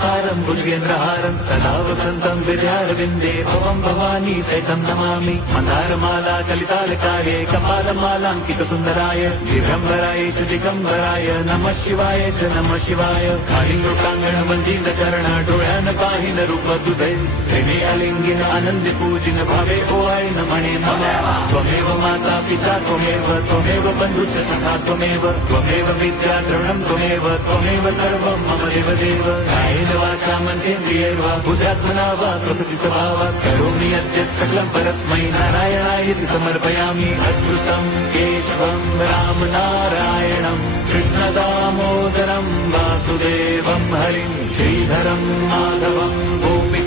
सारं भुजगेन्द्रहारं सदा वसन्तं विद्यारविन्दे भवं भवानी सहितं नमामि मन्दारमाला कलितालकाये कपालमालाङ्कितसुन्दराय दिगम्बराय च दिगम्बराय नमः शिवाय च नमः शिवाय कालिंगोटांगण वंदित चरण डोळ्यान पाहिन रूप तुझे प्रेमे अलिंगिन आनंद पूजिन भावे ओवाळीन म्हणे नमः त्वमेव माता पिता त्वमेव बंधुच सखा त्वमेव विद्या द्रवणं त्वमेव सर्वं मम देवदेव कायेन वाचा मनसेन्द्रियैर्वा बुद्ध्यात्मना वा प्रकृति स्वभावात् करोमि यद्यत् सकलं परस्मै नारायणायति समर्पयामि अच्युतं केशवं राम नारायणं कृष्णदामोदरं वासुदेवं हरिं श्रीधरं माधवं गोपी